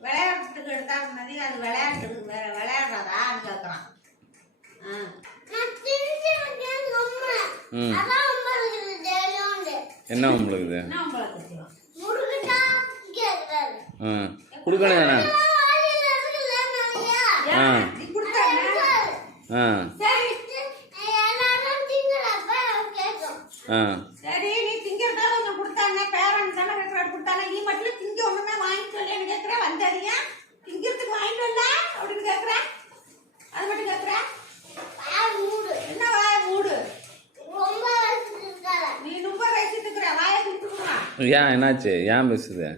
விளையாட்டுக்கு எடுத்தா முன்னாடி அது விளையாட்டுக்கு வேற விளையாடுறதான்னு கேட்குறான் என்ன உங்களுக்கு கொடுக்கணும் தானே? ஆ. ஆ. ஆ. சரி. வந்தறியா திங்கிறதுக்கு வாங்கிட்டு வரல அப்படின்னு கேட்குற அது மட்டும் கேட்குற என்ன வாய மூடு? நீ ரொம்ப வயசுட்டு இருக்கிற வாயை கொடுத்துருமா ஏன் என்னாச்சு? ஏன் பேசுது